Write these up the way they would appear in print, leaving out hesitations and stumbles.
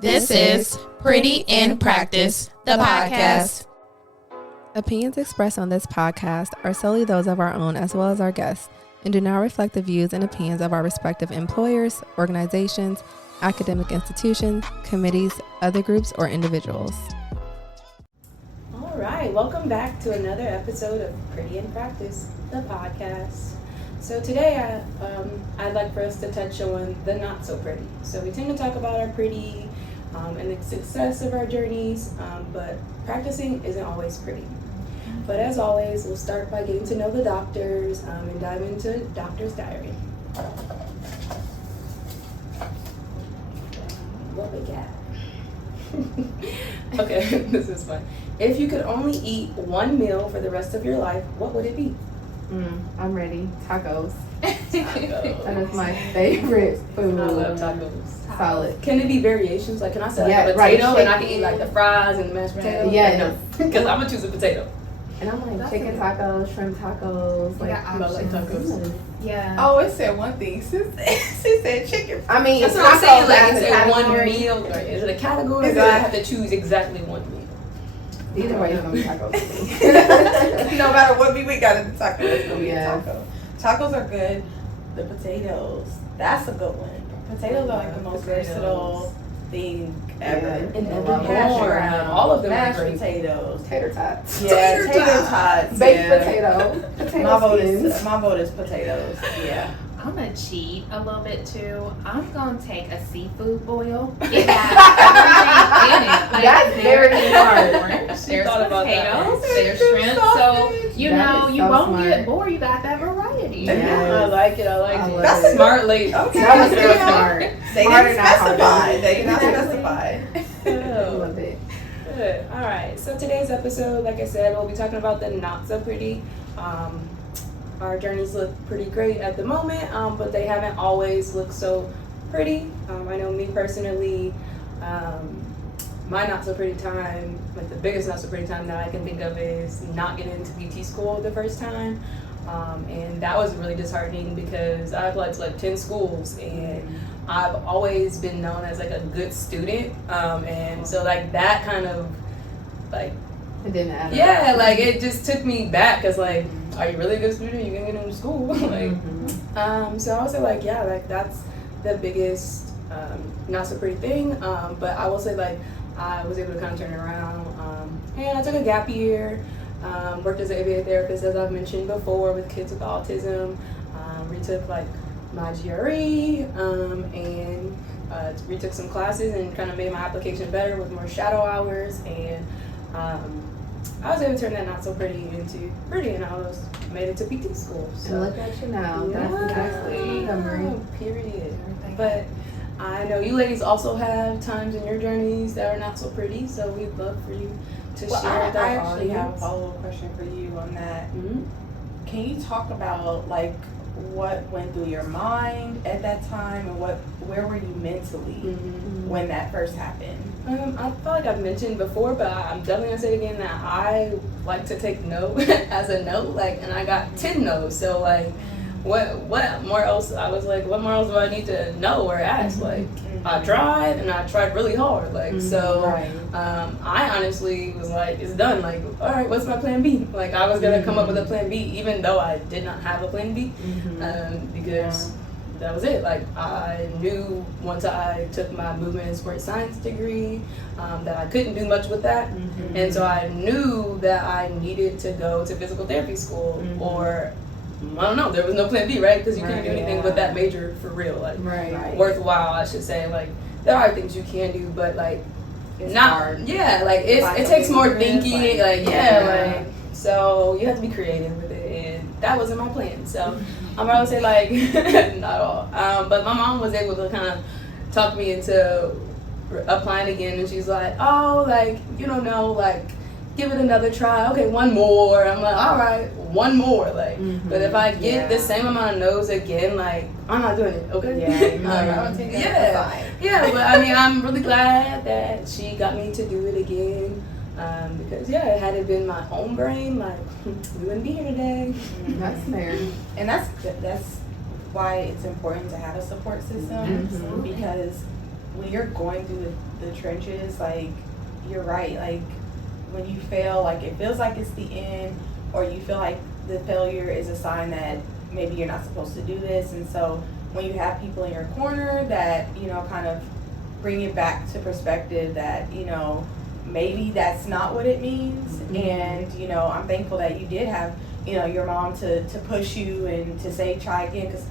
This is Pretty in Practice, the podcast. Opinions expressed on this podcast are solely those of our own as well as our guests and do not reflect the views and opinions of our respective employers, organizations, academic institutions, committees, other groups, or individuals. All right, welcome back to another episode of Pretty in Practice, the podcast. So today I'd like for us to touch on the not so pretty. So we tend to talk about our pretty and the success of our journeys, but practicing isn't always pretty. But as always, we'll start by getting to know the doctors and dive into Doctor's Diary. What we got? Okay, this is fun. If you could only eat one meal for the rest of your life, what would it be? I'm ready. Tacos. Tacos. That is my favorite food. I love tacos. Solid. Can it be variations? Like, can I say like a right, potato and I can eat like the fries and the mashed potatoes? Yeah. No, because I'm gonna choose a potato. And I'm like chicken tacos, shrimp tacos. Like, I love tacos. Yeah. Oh, it said one thing. She said chicken. I mean, That's what I'm saying. Like, as is a it one category. meal? Or is it a category? Or Is do I it- have to choose exactly one meal? Either way, it's gonna be tacos. No matter what we got in the taco, it's gonna be Yeah. a taco. Tacos are good. The potatoes, that's a good one. Potatoes are like the most Potatoes. versatile thing ever. Yeah. And I then love Hash more. brown, All of them are mashed great. potatoes. Tater tots. Yeah, tater tots. Baked yeah. potato. Potato My vote is potatoes. Yeah. I'm gonna cheat a little bit too. I'm gonna take a seafood boil. It has everything in it. Like, That's very smart. There's thought about that. potatoes, there's shrimp, so you That know is you so won't smart. get bored. You got that variety. Yeah. I like it. I like I it. love That's it. smart lady. Okay. That was real Yeah. smart. They Smarter, didn't not harder. specify. They did not Exactly. specify. I Oh. love it. Good. All right. So today's episode, like I said, we'll be talking about the not so pretty. Our journeys look pretty great at the moment, but they haven't always looked so pretty. I know me personally, my not so pretty time, like the biggest not so pretty time that I can think of is not getting into PT school the first time. And that was really disheartening because I applied to like 10 schools and I've always been known as like a good student. And so like that kind of like, It didn't add up. yeah, like it just took me back because like, are you really a good student? You can get into school. Like, so I would say like, yeah, like that's the biggest not so pretty thing. But I will say like, I was able to kind of turn it around. And I took a gap year. Worked as an ABA therapist, as I've mentioned before, with kids with autism. Retook like my GRE and retook some classes and kind of made my application better with more shadow hours. And I was able to turn that not so pretty into pretty, and I was made it to PT school. So And look at you now. That's exactly Montgomery. Period. But I know you ladies also have times in your journeys that are not so pretty, so we'd love for you to Well, share I with our actually have a audience. follow-up question for you on that. Mhm. Can you talk about like what went through your mind at that time and where were you mentally Mhm. when that first happened? I feel like I've mentioned before, but I'm definitely gonna say it again that I like to take no as a no, like, and I got 10 no's. So like, what more else? I was like, what more else do I need to know or ask? Like, I tried and I tried really hard. Like, so Right. I honestly was like, it's done. Like, all right, what's my plan B? Like, I was gonna come up with a plan B, even though I did not have a plan B, because that was it. Like, I knew once I took my movement and sports science degree that I couldn't do much with that. And so I knew that I needed to go to physical therapy school or, I don't know, there was no plan B, right? Because you couldn't do Right, anything with that major for real. Like, Right. worthwhile, I should say. Like, there are things you can do, but like, It's not hard. Yeah, like Find it takes something more different, thinking. like, Like so you have to be creative with it, and that wasn't my plan. So I'm gonna say like not at all. But my mom was able to kind of talk me into applying again, and she's like, oh, like you don't know, like give it another try. Okay, one more. I'm like, all right, one more. Like, but if I get the same amount of no's again, like I'm not doing it. Okay. Yeah, you're not gonna take that aside. Yeah, but I mean, I'm really glad that she got me to do it again. Because had it been my own brain, like we wouldn't be here today. That's fair. And that's why it's important to have a support system Mhm. because when you're going through the trenches, like, you're right. Like, when you fail, like, it feels like it's the end, or you feel like the failure is a sign that maybe you're not supposed to do this. And so when you have people in your corner that, you know, kind of bring it back to perspective that, you know, maybe that's not what it means. Mm-hmm. And, you know, I'm thankful that you did have, you know, your mom to push you and to say try again, because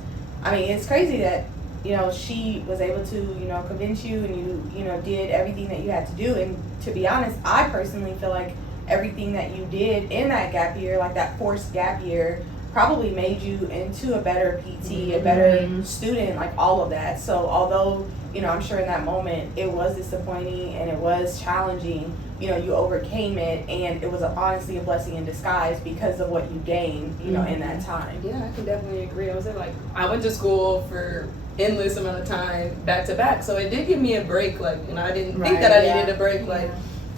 I mean, it's crazy that, you know, she was able to, you know, convince you, and you know, did everything that you had to do. And to be honest, I personally feel like everything that you did in that gap year, like that forced gap year, probably made you into a better PT, a better student, like all of that. So although, you know, I'm sure in that moment it was disappointing and it was challenging, you know, you overcame it, and it was honestly a blessing in disguise because of what you gained, you know, in that time. Yeah, I can definitely agree. I went to school for endless amount of time back to back, so it did give me a break. Like, you know, I didn't think that I needed a break. Like,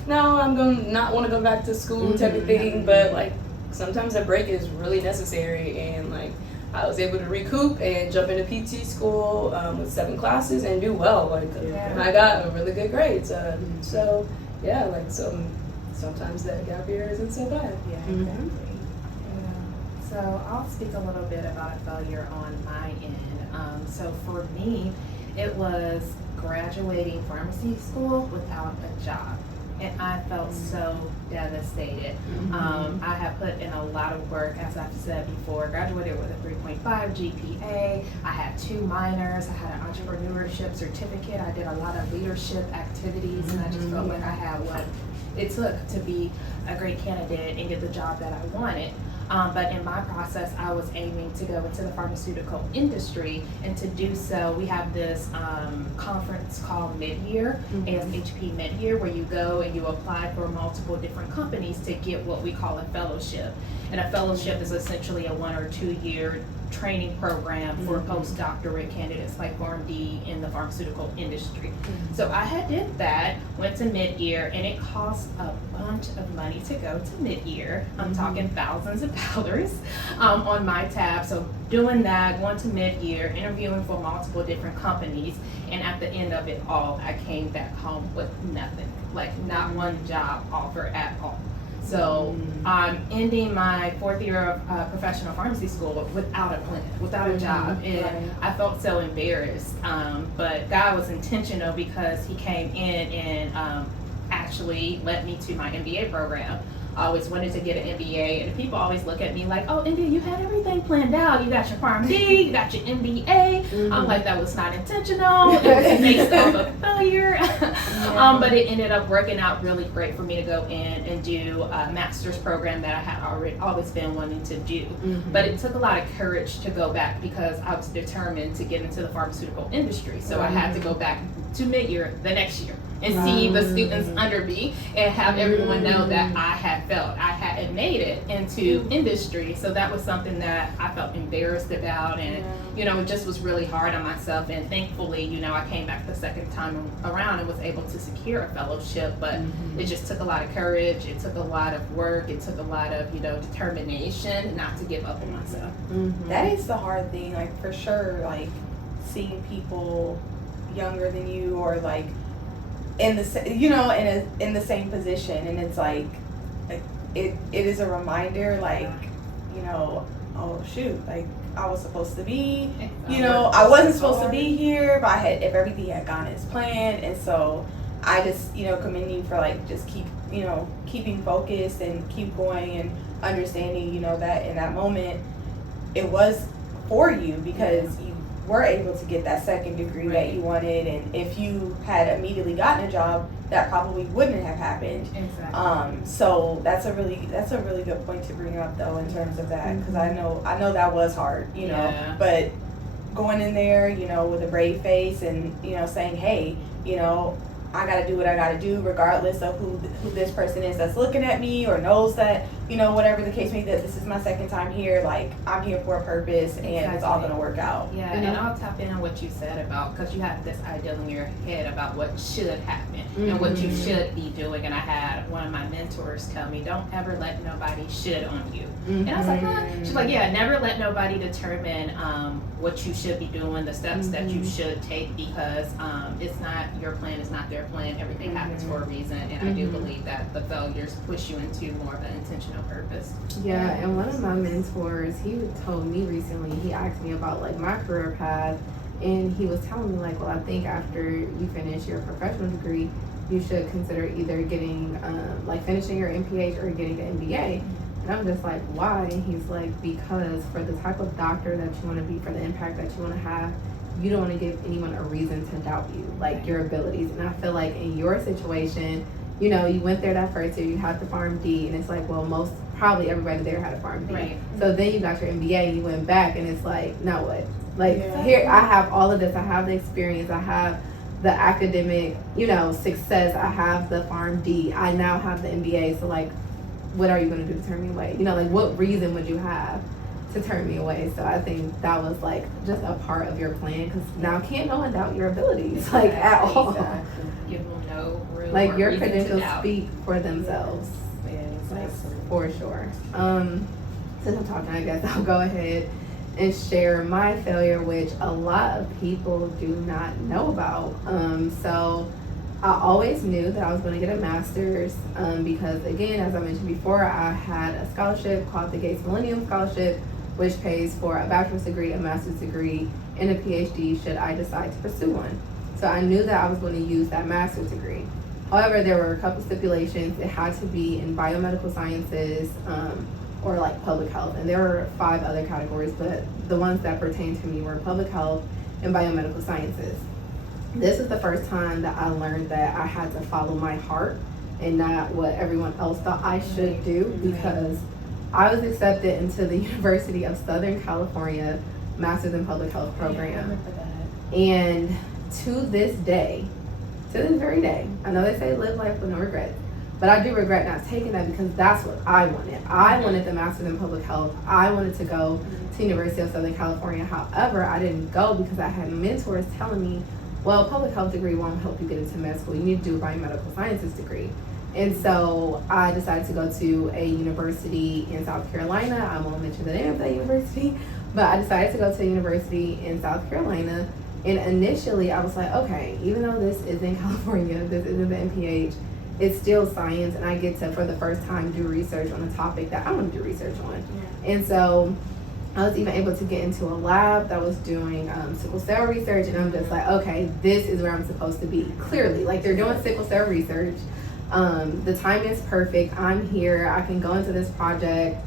no, I'm going to not want to go back to school type of thing, but like sometimes a break is really necessary. And like, I was able to recoup and jump into PT school with 7 classes and do well. Like, I got a really good grades. So yeah, like, so sometimes that gap year isn't so bad. Yeah, exactly. Yeah. So I'll speak a little bit about a failure on my end. So for me, it was graduating pharmacy school without a job. And I felt so devastated. I had put in a lot of work, as I've said before. Graduated with a 3.5 GPA. I had 2 minors. I had an entrepreneurship certificate. I did a lot of leadership activities, and I just felt like I had what it took to be a great candidate and get the job that I wanted. But in my process, I was aiming to go into the pharmaceutical industry, and to do so, we have this conference called Mid-Year, ASHP Mid-Year, where you go and you apply for multiple different companies to get what we call a fellowship. And a fellowship is essentially a 1 or 2 year training program for postdoctorate candidates like PharmD in the pharmaceutical industry. So I had did that, went to Mid-Year, and it cost a bunch of money to go to Mid-Year. I'm talking thousands of dollars on my tab. So doing that, going to Mid-Year, interviewing for multiple different companies, and at the end of it all, I came back home with nothing, like not one job offer at all. So I'm ending my 4th year of professional pharmacy school without a plan, without a job, and I felt so embarrassed. But God was intentional, because He came in and actually led me to my MBA program. I always wanted to get an MBA, and people always look at me like, "Oh, India, you had everything planned out. You got your PharmD, you got your MBA." I'm like, that was not intentional. It was based off of failure. But it ended up working out really great for me to go in and do a master's program that I had always been wanting to do. But it took a lot of courage to go back, because I was determined to get into the pharmaceutical industry. So I had to go back to Mid-Year the next year and see the students under me and have everyone know that I had felt I hadn't made it into industry. So that was something that I felt embarrassed about, and you know, it just was really hard on myself. And thankfully, you know, I came back the second time around and was able to secure a fellowship, but it just took a lot of courage. It took a lot of work. It took a lot of, you know, determination not to give up on myself. That is the hard thing, like, for sure, like seeing people younger than you, or like in the, you know, in the same position, and it's like it is a reminder, like, you know, oh shoot, like I was supposed to be, you know, I wasn't supposed to be here, but if everything had gone as planned. And so I just, you know, commend you for like just keeping focused and keep going, and understanding, you know, that in that moment it was for you, because you were able to get that second degree that you wanted. And if you had immediately gotten a job, that probably wouldn't have happened. Exactly. So that's a really good point to bring up, though, in terms of that, because I know that was hard, you know, but going in there, you know, with a brave face, and, you know, saying, hey, you know, I gotta do what I gotta do, regardless of who this person is that's looking at me, or knows that, you know, whatever the case may be, that this is my second time here. Like, I'm here for a purpose, and it's all gonna work out. Yeah, and I'll tap in on what you said about, because you have this ideal in your head about what should happen and what you should be doing. And I had one of my mentors tell me, don't ever let nobody should on you. And I was like, huh? She's like, yeah, never let nobody determine what you should be doing, the steps that you should take, because it's not your plan, it's not their plan. Everything happens for a reason, and I do believe that the failures push you into more of an intentional purpose. Yeah, and one of my mentors, he told me recently, he asked me about like my career path, and he was telling me like, well, I think after you finish your professional degree, you should consider either getting like finishing your MPH or getting an MBA. And I'm just like, why? And he's like, because for the type of doctor that you want to be, for the impact that you want to have, you don't want to give anyone a reason to doubt you, like your abilities. And I feel like in your situation, you know, you went there that first year, you had the PharmD, and it's like, well, probably everybody there had a PharmD. Right. So then you got your MBA, and you went back, and it's like, now what? Like, here, I have all of this, I have the experience, I have the academic, you know, success, I have the PharmD, I now have the MBA, so like, what are you going to do to turn me away? You know, like, what reason would you have to turn me away? So I think that was like just a part of your plan, because now can't no one doubt your abilities, like, at all. Exactly. Give them no room. Like, or your reason to credentials doubt. speak for themselves. Like, for sure. Since I'm talking, I guess I'll go ahead and share my failure, which a lot of people do not know about. So I always knew that I was going to get a master's because, again, as I mentioned before, I had a scholarship called the Gates Millennium Scholarship, which pays for a bachelor's degree, a master's degree, and a PhD should I decide to pursue one. So I knew that I was going to use that master's degree. However, there were a couple stipulations. It had to be in biomedical sciences or like public health. And there were 5 other categories, but the ones that pertained to me were public health and biomedical sciences. This is the first time that I learned that I had to follow my heart and not what everyone else thought I should do, because I was accepted into the University of Southern California Masters in Public Health program. And to this day, to this very day, I know they say live life with no regrets, but I do regret not taking that, because that's what I wanted. I wanted the Masters in Public Health. I wanted to go to University of Southern California. However, I didn't go because I had mentors telling me, well, public health degree won't help you get into med school. You need to do a biomedical sciences degree. And so I decided to go to a university in South Carolina. I won't mention the name of that university, but I decided to go to a university in South Carolina. And initially I was like, okay, even though this is in California, this isn't the MPH, it's still science, and I get to, for the first time, do research on a topic that I want to do research on. And so I was even able to get into a lab that was doing sickle cell research, and I'm just like, okay, this is where I'm supposed to be. Clearly, like, they're doing sickle cell research. The time is perfect. I'm here. I can go into this project,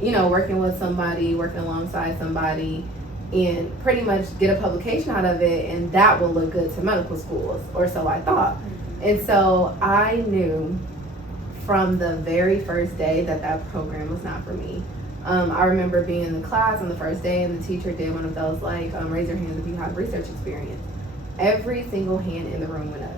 you know, working with somebody, working alongside somebody, and pretty much get a publication out of it, and that will look good to medical schools, or so I thought. And so I knew from the very first day that that program was not for me. I remember being in the class on the first day, and the teacher did one of those, like, raise your hands if you have research experience. Every single hand in the room went up,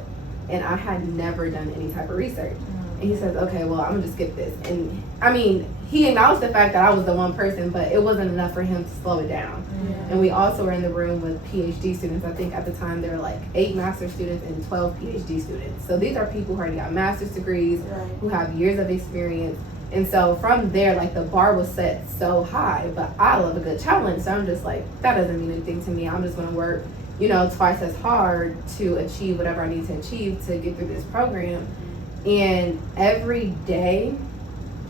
and I had never done any type of research. And he says, okay, well, I'm gonna just skip this. And I mean, he acknowledged the fact that I was the one person, but it wasn't enough for him to slow it down. And we also were in the room with PhD students. I think at the time there were like 8 master's students and 12 PhD students. So these are people who already got master's degrees, who have years of experience. And so from there, like, the bar was set so high, but I love a good challenge. So I'm just like, that doesn't mean anything to me. I'm just gonna work, you know, twice as hard to achieve whatever I need to achieve to get through this program. And every day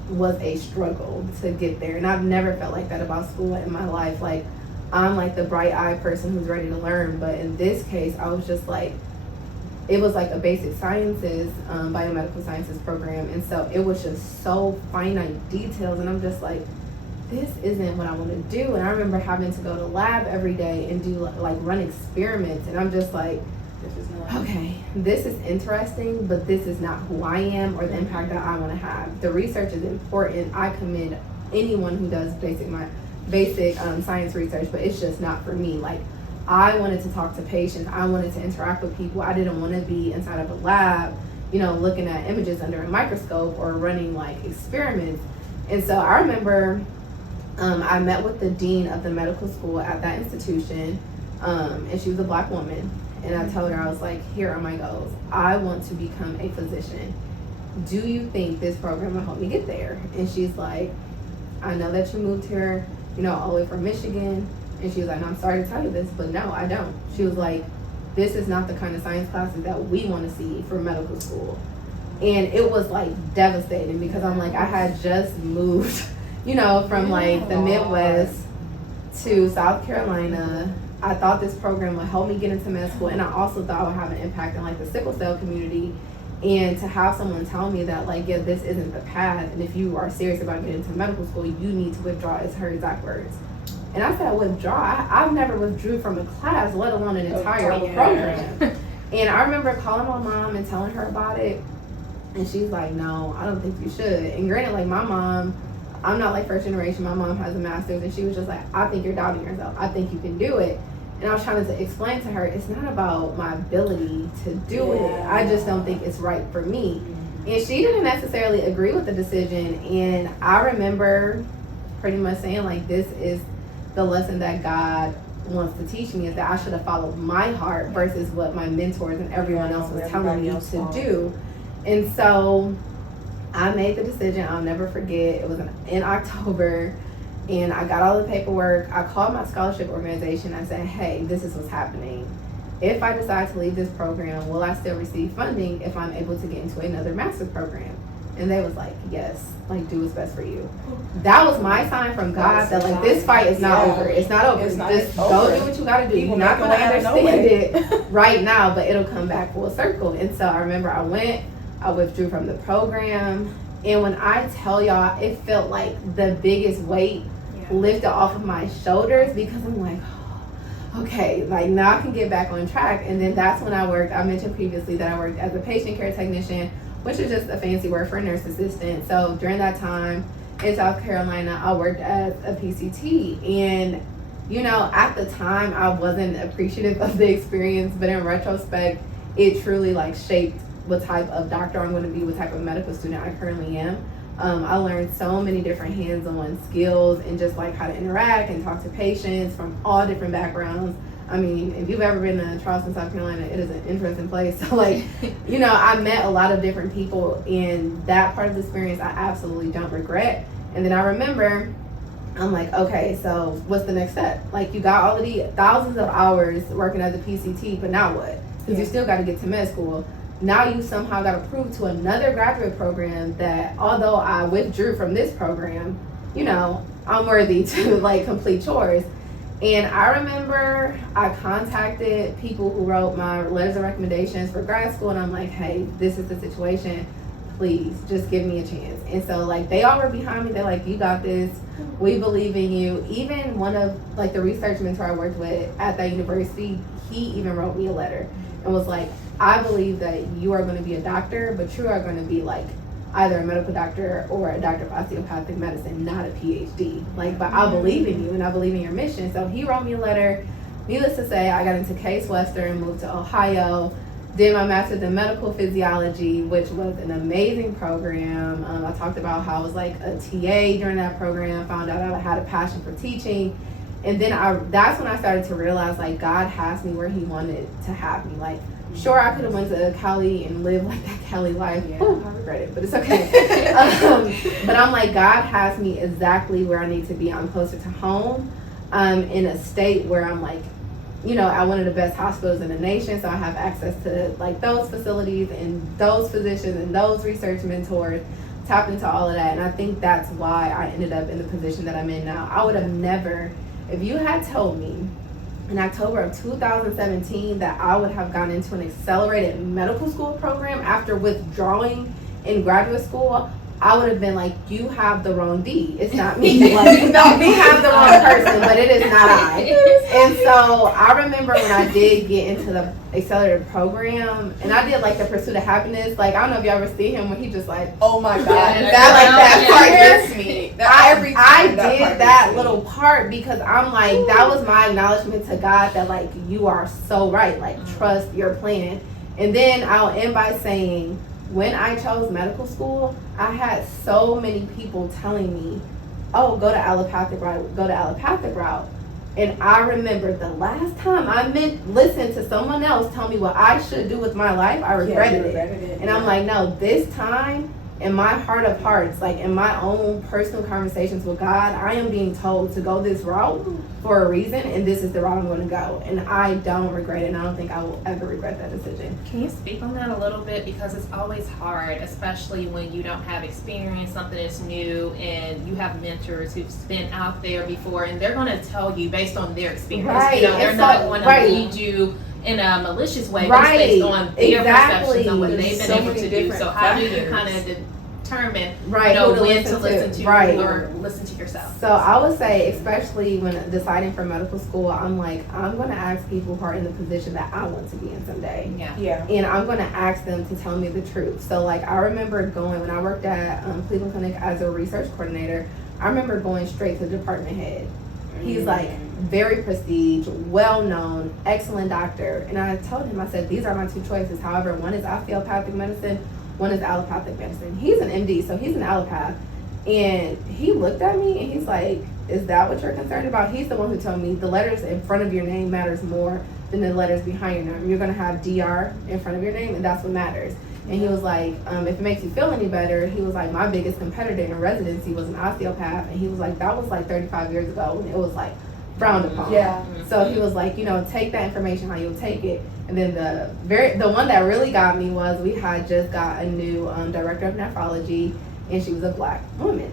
was a struggle to get there. And I've never felt like that about school in my life. Like, I'm like the bright-eyed person who's ready to learn. But in this case, I was just like, it was like a basic sciences, biomedical sciences program. And so it was just so finite details. And I'm just like, this isn't what I want to do. And I remember having to go to lab every day and do, like, run experiments. And I'm just like, okay, this is interesting, but this is not who I am or the impact that I want to have. The research is important. I commend anyone who does basic science research, but it's just not for me. Like, I wanted to talk to patients. I wanted to interact with people. I didn't want to be inside of a lab, looking at images under a microscope or running like experiments. And so I remember I met with the dean of the medical school at that institution, and she was a Black woman. And I told her, I was like, here are my goals. I want to become a physician. Do you think this program will help me get there? And she's like, I know that you moved here, all the way from Michigan. And she was like, no, I'm sorry to tell you this, but no, I don't. She was like, this is not the kind of science classes that we want to see for medical school. And it was like devastating because I'm like, I had just moved, from like the Midwest to South Carolina. I thought this program would help me get into med school, and I also thought I would have an impact on like the sickle cell community. And to have someone tell me that like, yeah, this isn't the path, and if you are serious about getting into medical school, you need to withdraw, is her exact words. And I said, withdraw? I've never withdrew from a class, let alone an entire program. And I remember calling my mom and telling her about it, and she's like, no, I don't think you should. And granted, like my mom, I'm not like first generation, my mom has a master's, and she was just like, I think you're doubting yourself. I think you can do it. And I was trying to explain to her, it's not about my ability to do it. I just don't think it's right for me. And she didn't necessarily agree with the decision. And I remember pretty much saying like, this is the lesson that God wants to teach me, is that I should have followed my heart versus what my mentors and everyone else was telling me to do. And so I made the decision. I'll never forget. It was in October. And I got all the paperwork. I called my scholarship organization. I said, hey, this is what's happening. If I decide to leave this program, will I still receive funding if I'm able to get into another master's program? And they was like, yes, like do what's best for you. That was my sign from God that like this fight is not over. It's not over. Just go do what you gotta do. You're not gonna understand it right now, but it'll come back full circle. And so I remember I withdrew from the program. And when I tell y'all, it felt like the biggest weight lifted off of my shoulders, because I'm like, oh, okay, like now I can get back on track. And then that's when I mentioned previously that I worked as a patient care technician, which is just a fancy word for a nurse assistant. So during that time in South Carolina, I worked as a PCT. And, at the time I wasn't appreciative of the experience, but in retrospect, it truly like shaped what type of doctor I'm going to be, what type of medical student I currently am. I learned so many different hands-on skills and just like how to interact and talk to patients from all different backgrounds. I mean, if you've ever been to Charleston, South Carolina, it is an interesting place. So like, I met a lot of different people, and that part of the experience I absolutely don't regret. And then I remember, I'm like, okay, so what's the next step? Like you got all of the thousands of hours working as a PCT, but now what? Because you still got to get to med school. Now you somehow got approved to another graduate program that, although I withdrew from this program, I'm worthy to like complete chores. And I remember I contacted people who wrote my letters of recommendations for grad school, and I'm like, hey, this is the situation. Please just give me a chance. And so like they all were behind me. They're like, you got this. We believe in you. Even one of like the research mentor I worked with at that university, he even wrote me a letter and was like, I believe that you are going to be a doctor, but you are going to be like either a medical doctor or a doctor of osteopathic medicine, not a PhD. Like, but I believe in you and I believe in your mission. So he wrote me a letter. Needless to say, I got into Case Western, moved to Ohio, did my master's in medical physiology, which was an amazing program. I talked about how I was like a TA during that program, found out I had a passion for teaching. And then that's when I started to realize like God has me where he wanted to have me. Like, sure, I could have went to Cali and lived like that Cali life. Yeah. Ooh, I regret it, but it's okay. But I'm like, God has me exactly where I need to be. I'm closer to home. In a state where I'm like, at one of the best hospitals in the nation. So I have access to like those facilities and those physicians and those research mentors, tapped into all of that. And I think that's why I ended up in the position that I'm in now. I would have never, if you had told me in October of 2017 that I would have gone into an accelerated medical school program after withdrawing in graduate school, I would have been like, you have the wrong D. It's not me. Like, no, we have the wrong person, but it is not I. And so I remember when I did get into the accelerated program, and I did like the Pursuit of Happiness. Like, I don't know if you ever see him when he just like, oh my God, that part gets me. I did that little part because I'm like, that was my acknowledgement to God that like, you are so right. Like, trust your plan. And then I'll end by saying, when I chose medical school, I had so many people telling me, oh, go to allopathic route. And I remember the last time I listened to someone else tell me what I should do with my life, I regretted it. And I'm like, no, this time, in my heart of hearts, like in my own personal conversations with God, I am being told to go this route for a reason, and this is the route I'm going to go. And I don't regret it, and I don't think I will ever regret that decision. Can you speak on that a little bit? Because it's always hard, especially when you don't have experience, something is new, and you have mentors who've been out there before, and they're going to tell you based on their experience. Right. You know, they're not going to lead you in a malicious way, but it's based on their perceptions and what they've been able to do. So how do you kind of determine when to listen to or listen to yourself? So I would say, especially when deciding for medical school, I'm like, I'm going to ask people who are in the position that I want to be in someday. Yeah. And I'm going to ask them to tell me the truth. So like, I remember going, when I worked at Cleveland Clinic as a research coordinator, I remember going straight to department head. He's like very prestige, well-known, excellent doctor. And I told him, I said, these are my two choices. However, one is osteopathic medicine, one is allopathic medicine. He's an MD, so he's an allopath. And he looked at me and he's like, is that what you're concerned about? He's the one who told me the letters in front of your name matters more than the letters behind your name. You're going to have DR in front of your name, and that's what matters. And he was like, if it makes you feel any better, he was like, my biggest competitor in residency was an osteopath. And he was like, that was like 35 years ago when it was like frowned upon. Yeah. So he was like, take that information how you'll take it. And then the one that really got me was we had just got a new director of nephrology, and she was a Black woman.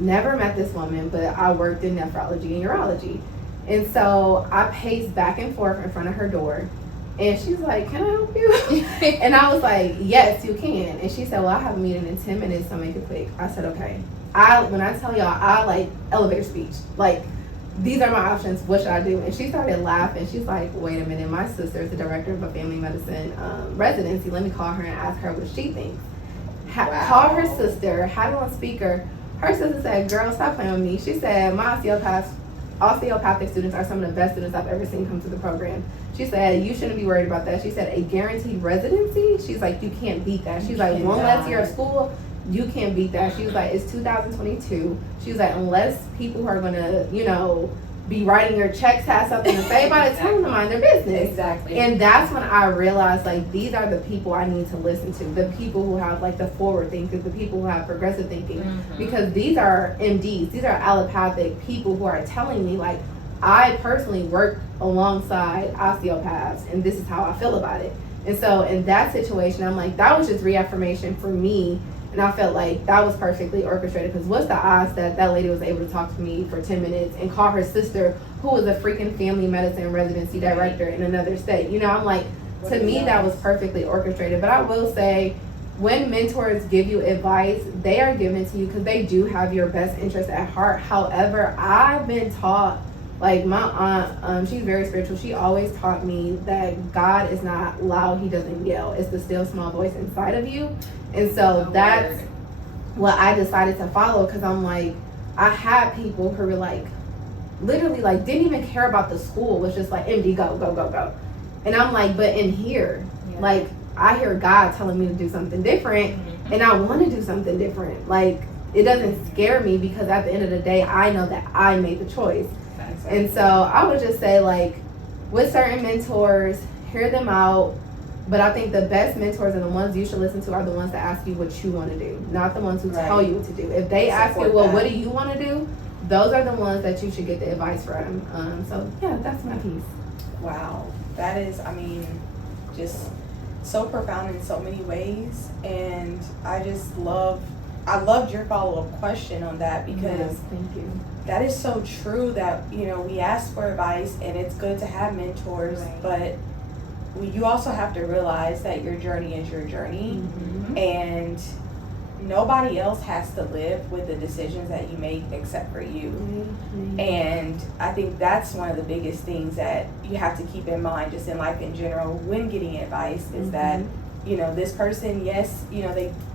Never met this woman, but I worked in nephrology and urology. And so I paced back and forth in front of her door. And she's like, can I help you? And I was like, yes, you can. And she said, well, I have a meeting in 10 minutes, so make it quick. I said, okay. When I tell y'all, I like elevator speech. Like, these are my options. What should I do? And she started laughing. She's like, wait a minute. My sister is the director of a family medicine residency. Let me call her and ask her what she thinks. Call her sister, had her on speaker. Her sister said, girl, stop playing with me. She said, my osteopathic students are some of the best students I've ever seen come to the program. She said, you shouldn't be worried about that. She said, a guaranteed residency? She's like, you can't beat that. She's like, one less year of school, you can't beat that. She was like, it's 2022. She was like, unless people who are going to, be writing your checks have something to say about it, tell them to mind their business. Exactly. And that's when I realized, like, these are the people I need to listen to. The people who have, like, the forward thinkers, the people who have progressive thinking. Mm-hmm. Because these are MDs, these are allopathic people who are telling me, like, I personally work alongside osteopaths, and this is how I feel about it. And so in that situation, I'm like, that was just reaffirmation for me. And I felt like that was perfectly orchestrated, because what's the odds that that lady was able to talk to me for 10 minutes and call her sister, who was a freaking family medicine residency director in another state? I'm like, to me, that was perfectly orchestrated. But I will say, when mentors give you advice, they are given to you because they do have your best interest at heart. However, I've been taught, like my aunt, she's very spiritual. She always taught me that God is not loud, he doesn't yell. It's the still small voice inside of you. And so that's what I decided to follow, because I'm like, I had people who were like, literally like, didn't even care about the school, was just like, MD, go, go, go, go. And I'm like, but in here, like, I hear God telling me to do something different, and I want to do something different. Like, it doesn't scare me, because at the end of the day, I know that I made the choice. And so I would just say, like, with certain mentors, hear them out. But I think the best mentors and the ones you should listen to are the ones that ask you what you want to do, not the ones who tell you what to do. If they ask you, well, what do you want to do? Those are the ones that you should get the advice from. So, yeah, that's my piece. Wow. That is, just so profound in so many ways. And I loved your follow-up question on that, because thank you. That is so true that, we ask for advice, and it's good to have mentors, but you also have to realize that your journey is your journey. Mm-hmm. And nobody else has to live with the decisions that you make except for you. And I think that's one of the biggest things that you have to keep in mind just in life in general when getting advice is that, you know, this person, yes, you know,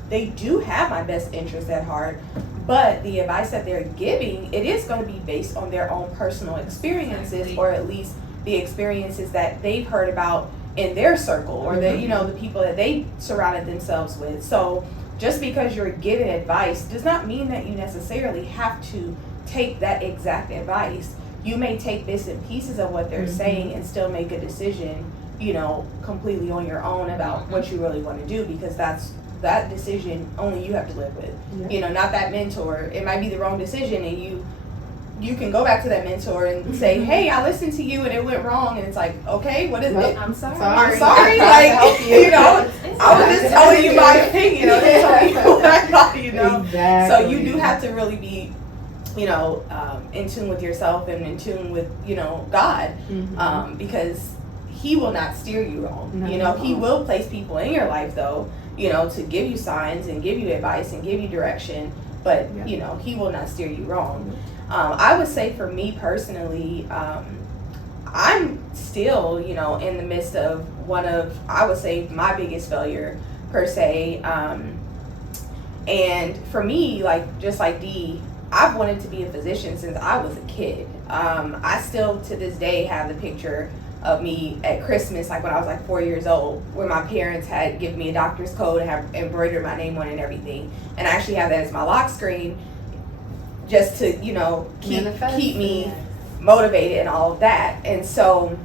they do have my best interest at heart, but the advice that they're giving, it is going to be based on their own personal experiences, or at least the experiences that they've heard about in their circle, or the, you know, the people that they surrounded themselves with. So just because you're given advice does not mean that you necessarily have to take that exact advice. You may take bits and pieces of what they're saying and still make a decision, you know, completely on your own about what you really want to do, because that decision only you have to live with. You know, not that mentor. It might be the wrong decision, and you can go back to that mentor and say, hey, I listened to you and it went wrong, and it's like, okay, what is it? I'm sorry. I'm sorry. Like, you know, I was just telling you my opinion. I was just telling you what I thought, you know. Exactly. So you do have to really be, you know, in tune with yourself and in tune with, you know, God, because He will not steer you wrong. No, you know, no. He will place people in your life, though, you know, to give you signs and give you advice and give you direction, but, you know, He will not steer you wrong. I would say for me personally, I'm still, you know, in the midst of one of, I would say, my biggest failure per se. And for me, like, just like Dee, I've wanted to be a physician since I was a kid. I still to this day have the picture of me at Christmas, like when I was like 4 years old, where my parents had given me a doctor's coat and have embroidered my name on it and everything. And I actually have that as my lock screen, just to, you know, keep me motivated and all of that. And so,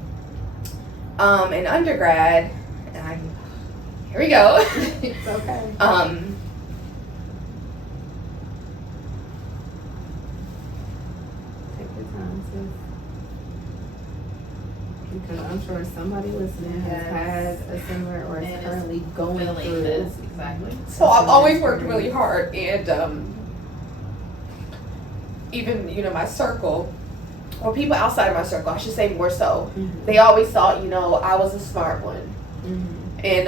in undergrad, here we go. It's okay. Take your time, sis. Because I'm sure somebody listening has had a similar or is And is currently going feeling through this exactly. So I've always worked really hard, and even, you know, my circle, or people outside of my circle, I should say more so, they always thought, you know, I was a smart one. In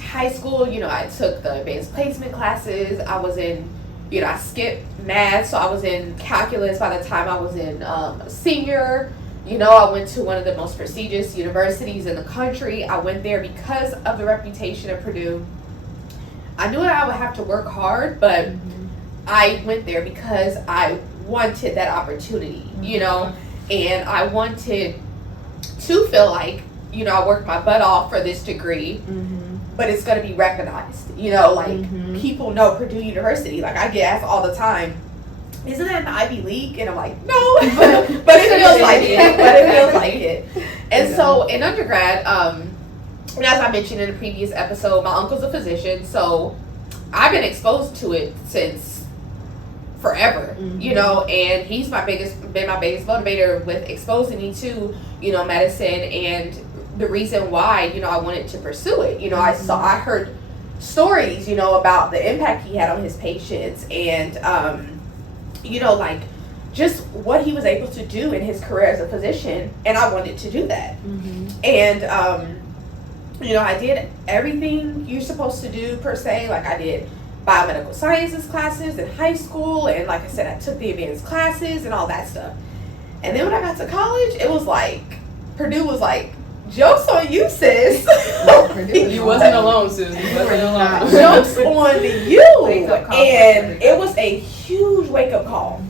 high school, you know, I took the advanced placement classes. I was in, you know, I skipped math, so I was in calculus by the time I was in senior. You know, I went to one of the most prestigious universities in the country. I went there because of the reputation of Purdue. I knew that I would have to work hard, but I went there because I wanted that opportunity, you know, and I wanted to feel like, you know, I worked my butt off for this degree, but it's going to be recognized, you know, like people know Purdue University. Like, I get asked all the time, isn't that an Ivy League? And I'm like, no, but it feels like it. But it feels like it. And so in undergrad, and as I mentioned in a previous episode, my uncle's a physician, so I've been exposed to it since forever, you know, and he's been my biggest motivator with exposing me to, you know, medicine, and the reason why, you know, I wanted to pursue it. You know, I heard stories, you know, about the impact he had on his patients, and you know, like, just what he was able to do in his career as a physician, and I wanted to do that. And you know, I did everything you're supposed to do per se. Like, I did biomedical sciences classes in high school, and like I said, I took the advanced classes and all that stuff. And then when I got to college, it was like, Purdue was like, joke's on you, sis. You wasn't alone, sis. You wasn't alone. Joke's on you. And it was a huge wake-up call.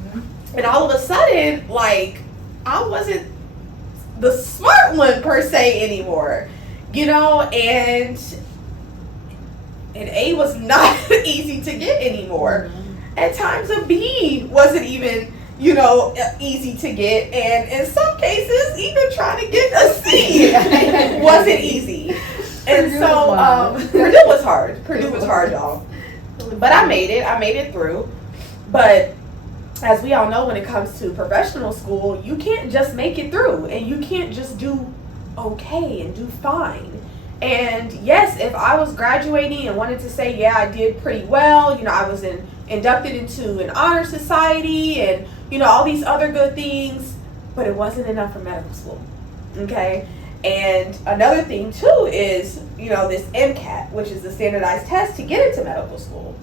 And all of a sudden, like, I wasn't the smart one per se anymore, you know, and A was not easy to get anymore. At times a B wasn't even, you know, easy to get, and in some cases, even trying to get a C wasn't easy. And so Purdue was hard. Purdue was hard, y'all. But I made it through. But as we all know, when it comes to professional school, you can't just make it through, and you can't just do okay and do fine. And yes, if I was graduating and wanted to say, yeah, I did pretty well, you know, I was inducted into an honor society and, you know, all these other good things, but it wasn't enough for medical school, okay? And another thing too is, this MCAT, which is the standardized test to get into medical school.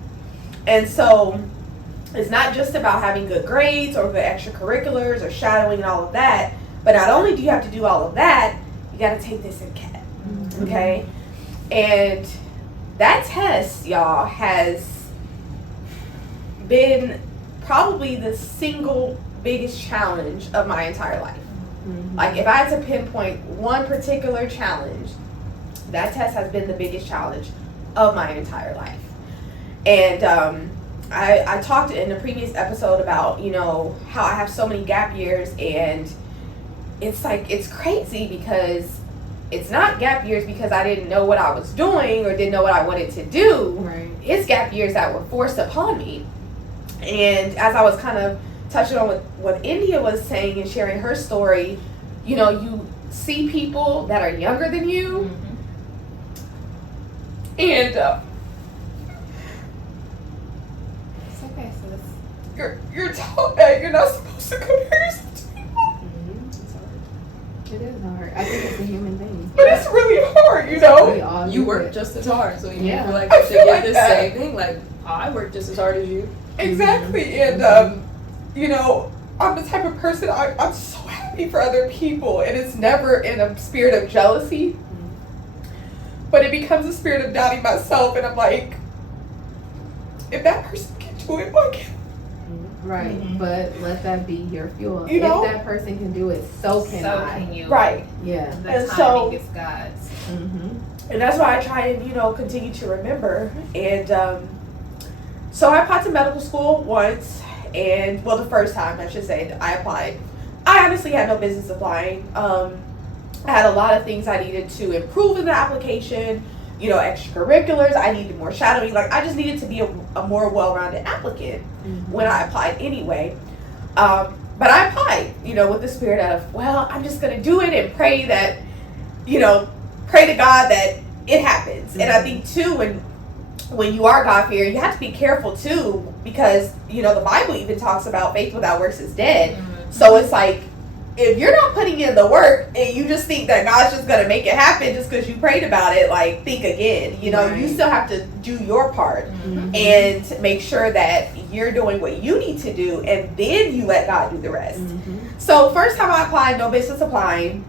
And so it's not just about having good grades or good extracurriculars or shadowing and all of that, but not only do you have to do all of that, you got to take this MCAT, okay? And that test, y'all, has been probably the single biggest challenge of my entire life. Like, if I had to pinpoint one particular challenge, that test has been the biggest challenge of my entire life. And I talked in a previous episode about, how I have so many gap years, and it's crazy because it's not gap years because I didn't know what I was doing or didn't know what I wanted to do. Right. It's gap years that were forced upon me. And as I was kind of touching on what India was saying and sharing her story, you see people that are younger than you, and It's okay, sis. you're told that you're not supposed to compare yourself to people. It's hard. It is hard. I think it's a human thing. But it's really hard, We all You do work it. just as hard, so you Yeah. feel like I you should feel get like the that. same thing. Like, I work just as hard as you. Exactly. And I'm the type of person, I'm so happy for other people, and it's never in a spirit of jealousy, but it becomes a spirit of doubting myself. And I'm like, if that person can do it, why can't Right, but let that be your fuel. You know? If that person can do it, so can So I. can you. right? Yeah. The And timing so- is God's. And that's why I try and continue to remember. And so I applied to medical school once, and the first time I should say that I applied, I honestly had no business applying. I had a lot of things I needed to improve in the application, extracurriculars. I needed more shadowing. Like, I just needed to be a more well-rounded applicant when I applied anyway. But I applied, with the spirit of, I'm just going to do it and pray that, pray to God that it happens. And I think too, when you are God-fearing, you have to be careful too, because, the Bible even talks about faith without works is dead. So it's like, if you're not putting in the work and you just think that God's just going to make it happen just because you prayed about it, like, think again. Right. You still have to do your part and make sure that you're doing what you need to do, and then you let God do the rest. So first time I applied, no business applying.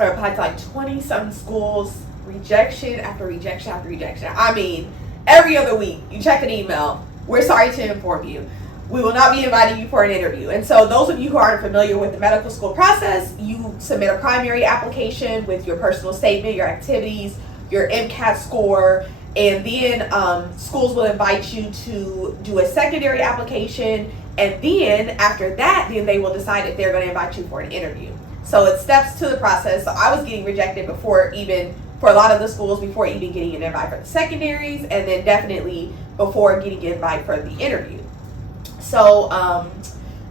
I applied to like 20-something schools, rejection after rejection after rejection. I mean, every other week you check an email. We're sorry to inform you, we will not be inviting you for an interview. And so those of you who aren't familiar with the medical school process, you submit a primary application with your personal statement, your activities, your MCAT score, and then schools will invite you to do a secondary application, and then after that, then they will decide if they're going to invite you for an interview. So it's steps to the process. So I was getting rejected for a lot of the schools before even getting an invite for the secondaries, and then definitely before getting an invite for the interview. So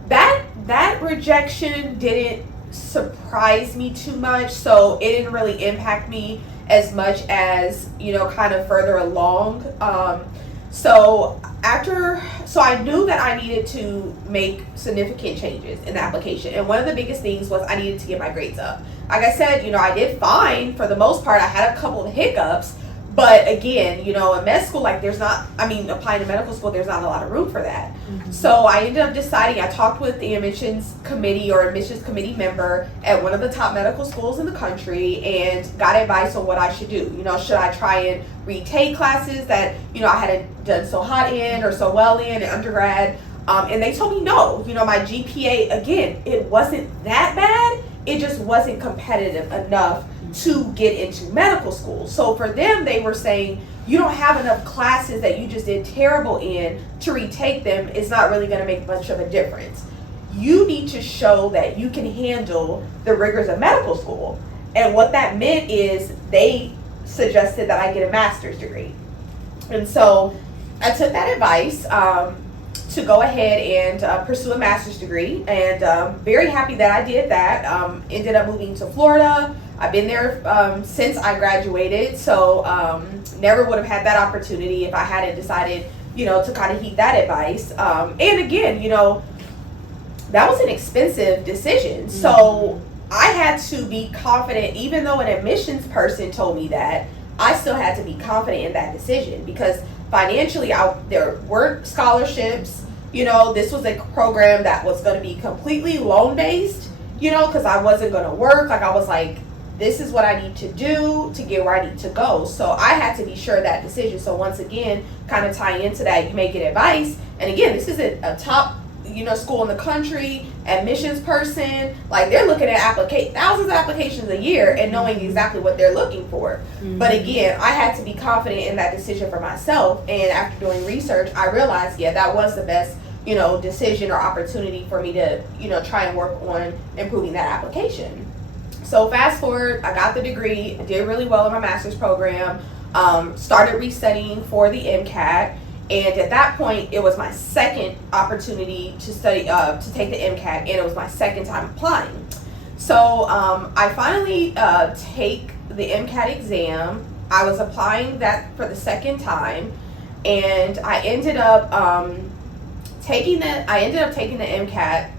that rejection didn't surprise me too much, so it didn't really impact me as much as, kind of further along. So I knew that I needed to make significant changes in the application, and one of the biggest things was I needed to get my grades up. Like I said, I did fine for the most part. I had a couple of hiccups, but again, in med school, like, applying to medical school, there's not a lot of room for that. So I ended up deciding, I talked with the admissions committee member at one of the top medical schools in the country and got advice on what I should do. Should I try and retake classes that, I hadn't done so hot in or so well in undergrad? And they told me no. My GPA, again, it wasn't that bad. It just wasn't competitive enough to get into medical school. So for them, they were saying, you don't have enough classes that you just did terrible in to retake them. It's not really going to make much of a difference. You need to show that you can handle the rigors of medical school. And what that meant is they suggested that I get a master's degree. And so I took that advice to go ahead and pursue a master's degree, and very happy that I did that. Ended up moving to Florida. I've been there since I graduated, so never would have had that opportunity if I hadn't decided, to kind of heed that advice. And again, that was an expensive decision. So I had to be confident, even though an admissions person told me that, I still had to be confident in that decision because financially, there weren't scholarships. This was a program that was going to be completely loan-based, because I wasn't going to work. Like, I was like, this is what I need to do to get where I need to go. So I had to be sure of that decision. So once again, kind of tying into that, you may get advice. And again, this isn't a top school in the country, admissions person, like they're looking at thousands of applications a year and knowing exactly what they're looking for. But again, I had to be confident in that decision for myself, and after doing research, I realized, that was the best, decision or opportunity for me to, try and work on improving that application. So fast forward, I got the degree, did really well in my master's program, started restudying for the MCAT. And at that point, it was my second opportunity to study, to take the MCAT, and it was my second time applying. So I finally take the MCAT exam. I was applying that for the second time, and I ended up taking the MCAT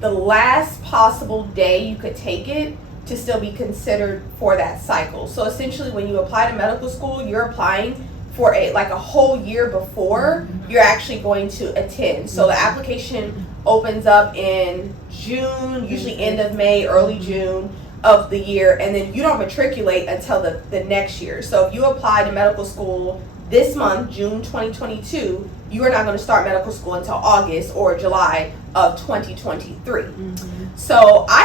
the last possible day you could take it to still be considered for that cycle. So essentially, when you apply to medical school, you're applying for a whole year before you're actually going to attend. So the application opens up in June, usually end of May, early June of the year, and then you don't matriculate until the next year. So if you apply to medical school this month, June 2022, you are not going to start medical school until August or July of 2023. So I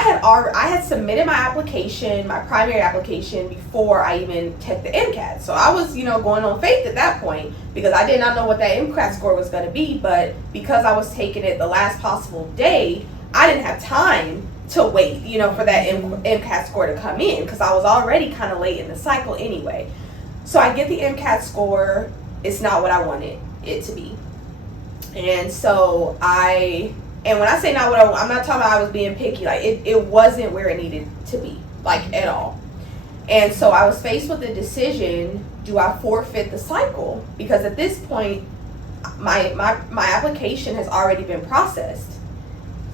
had submitted my application, my primary application, before I even took the MCAT. So I was, going on faith at that point because I did not know what that MCAT score was going to be. But because I was taking it the last possible day, I didn't have time to wait, for that MCAT score to come in because I was already kind of late in the cycle anyway. So I get the MCAT score. It's not what I wanted it to be. And so and when I say not what I'm not talking about I was being picky. Like it wasn't where it needed to be, like at all. And so I was faced with the decision: do I forfeit the cycle? Because at this point, my application has already been processed.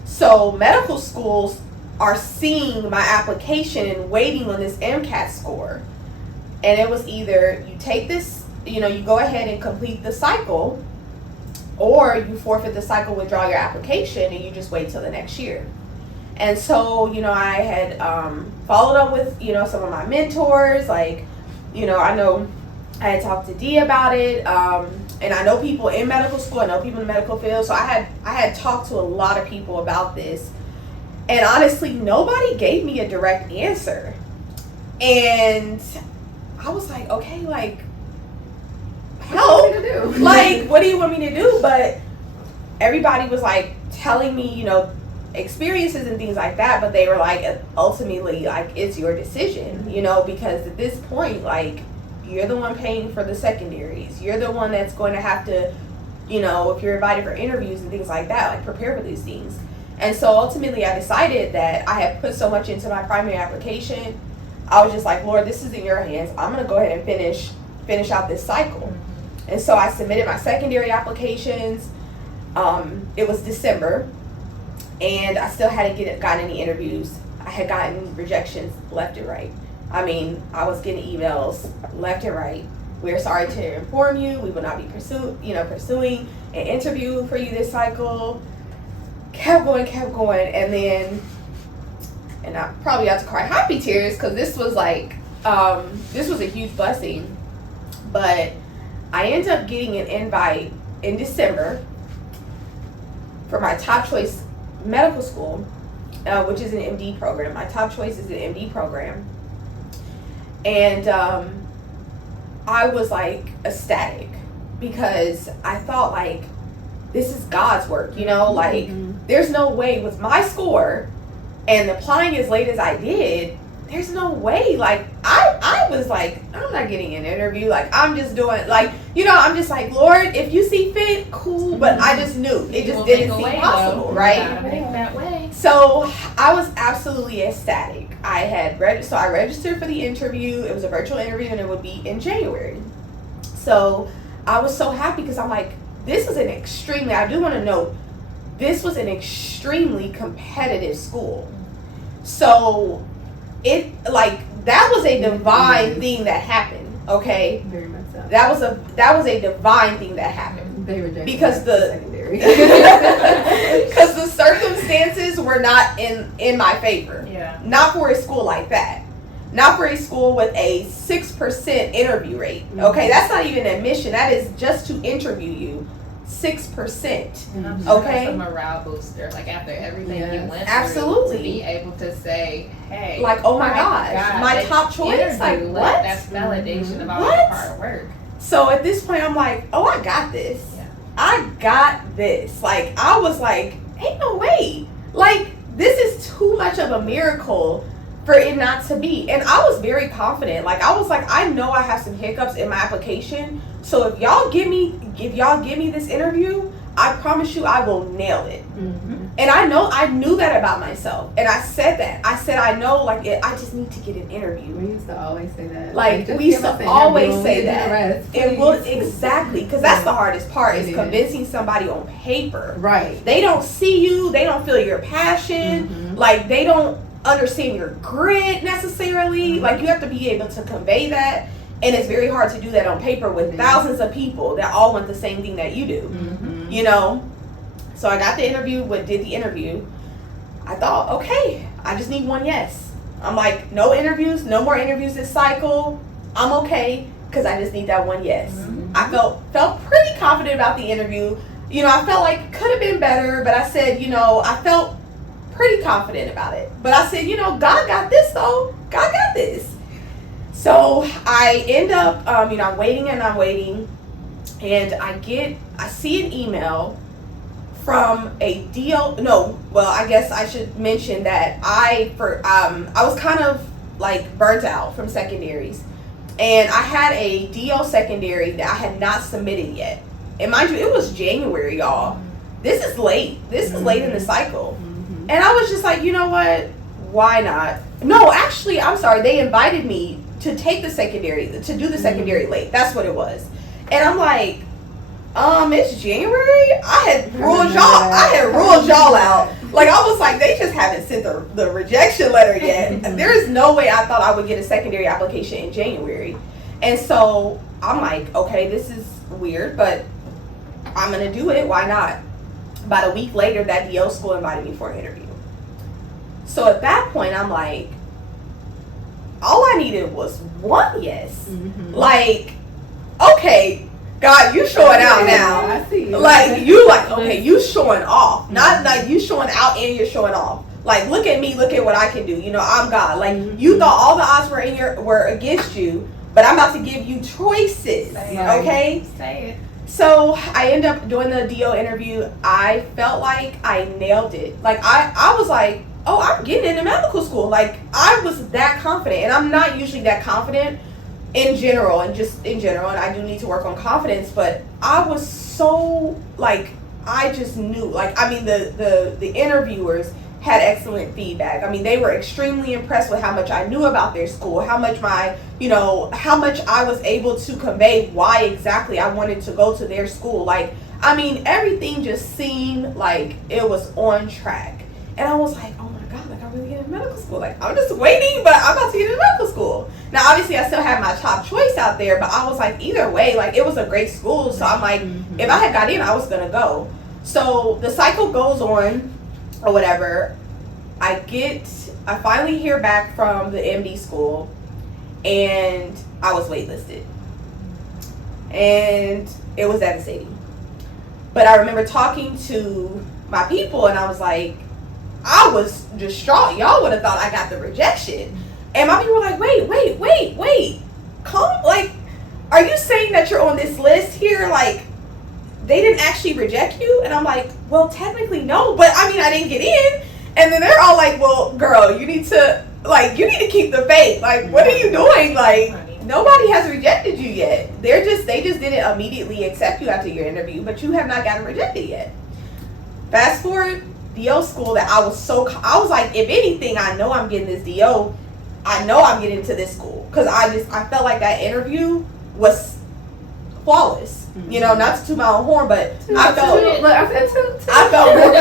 So medical schools are seeing my application and waiting on this MCAT score. And it was either you take this, you go ahead and complete the cycle, or you forfeit the cycle, withdraw your application, and you just wait till the next year. And so, I had followed up with, some of my mentors. Like, I know I had talked to Dee about it. And I know people in medical school. I know people in the medical field. So I had talked to a lot of people about this. And honestly, nobody gave me a direct answer. And I was like, okay, like, help. Like, what do you want me to do? But everybody was like telling me, experiences and things like that, but they were like, ultimately, like, it's your decision, because at this point, like, you're the one paying for the secondaries. You're the one that's going to have to, if you're invited for interviews and things like that, like, prepare for these things. And so ultimately I decided that I had put so much into my primary application. I was just like, Lord, this is in your hands. I'm going to go ahead and finish out this cycle. And so I submitted my secondary applications. It was December, and I still hadn't gotten any interviews. I had gotten rejections left and right. I mean, I was getting emails left and right. We're sorry to inform you, we will not be pursuing an interview for you this cycle. Kept going, and I probably got to cry happy tears because this was like, this was a huge blessing. But I ended up getting an invite in December for my top choice medical school, which is an MD program. My top choice is an MD program. And I was like ecstatic because I thought, like, this is God's work, like there's no way with my score and applying as late as I did, there's no way. Like I was like, I'm not getting an interview. Like, I'm just doing, like, I'm just like, Lord, if you see fit, cool. But I just knew it just didn't seem possible, right? Make that way. So I was absolutely ecstatic. I registered for the interview. It was a virtual interview, and it would be in January. So I was so happy because I'm like, this is I do want to note, this was an extremely competitive school. So it like that was a divine thing that happened. Okay, Very much so. that was a divine thing that happened They rejected because the secondary. because the circumstances were not in my favor. Yeah. Not for a school like that. Not for a school with a 6% interview rate. Okay, that's not even admission. That is just to interview you. 6%. And I'm sure Okay. that's a morale booster. Like after everything you went through, Absolutely. to be able to say, "Hey, Like, oh my I gosh, got my this top choice. Like, interview." what? That's validation of all What? your hard work. So at this point, I'm like, oh, I got this. Yeah. I got this. Like, I was like, ain't no way. Like, this is too much of a miracle for it not to be. And I was very confident. Like, I was like, I know I have some hiccups in my application. So if y'all give me this interview, I promise you I will nail it. And I knew that about myself. And I said that. I said, I know, like, I just need to get an interview. We used to always say that. Like, just we used give us to an always interview say and we that. do the rest, It will, please. exactly, because that's the hardest part It is is. convincing somebody on paper. Right. They don't see you. They don't feel your passion. Like, they don't understand your grit necessarily. Like, you have to be able to convey that. And it's very hard to do that on paper with thousands of people that all want the same thing that you do. You know? So I got the interview, did the interview. I thought, okay, I just need one yes. I'm like, no interviews, no more interviews this cycle. I'm okay, because I just need that one yes. I felt pretty confident about the interview. You know, I felt like it could have been better, but I said, you know, I felt pretty confident about it. But I said, you know, God got this though. God got this. So I end up, you know, I'm waiting, and and I see an email from a deal. No, well, I guess I should mention that I was kind of like burnt out from secondaries, and I had a DO secondary that I had not submitted yet. And mind you, it was January, y'all. This is late. This is late in the cycle. And I was just like, you know what? Why not? No, actually, I'm sorry. They invited me to take the secondary, to do the secondary late. That's what it was. And I'm like, it's January? I had ruled y'all out. Like, I was like, they just haven't sent the rejection letter yet. There is no way I thought I would get a secondary application in January. And so I'm like, okay, this is weird, but I'm going to do it. Why not? About a week later, that DO school invited me for an interview. So at that point, I'm like, all I needed was one yes. Like, okay, God, you showing out now. I see. Like, you like, okay, you showing off. Not like you showing out and you're showing off. Like, look at me, look at what I can do. You know, I'm God. Like, you thought all the odds were against you, but I'm about to give you choices. Okay? Say it. So I end up doing the DO interview. I felt like I nailed it. Like, I was like, oh, I'm getting into medical school. Like, I was that confident. And I'm not usually that confident in general, and I do need to work on confidence, but I was so, like, I just knew. Like, I mean, the interviewers had excellent feedback. I mean, they were extremely impressed with how much I knew about their school, how much how much I was able to convey why exactly I wanted to go to their school. Like, I mean, everything just seemed like it was on track. And I was like, oh my God, like, I really get into medical school. Like, I'm just waiting, but I'm about to get into medical school. Now, obviously, I still had my top choice out there, but I was like, either way, like, it was a great school. So I'm like, if I had got in, I was going to go. So the cycle goes on or whatever. I finally hear back from the MD school, and I was waitlisted. And it was devastating. But I remember talking to my people, and I was like, I was distraught. Y'all would have thought I got the rejection. And my people were like, wait. Come, like, are you saying that you're on this list here? Like, they didn't actually reject you? And I'm like, well, technically no, but I mean, I didn't get in. And then they're all like, well, girl, you need to keep the faith. Like, what are you doing? Like, nobody has rejected you yet. They just didn't immediately accept you after your interview, but you have not gotten rejected yet. Fast forward, DO school that I was like, if anything, I know I'm getting this DO. I know I'm getting into this school. Because I felt like that interview was flawless. You know, not to toot my own horn, but I felt more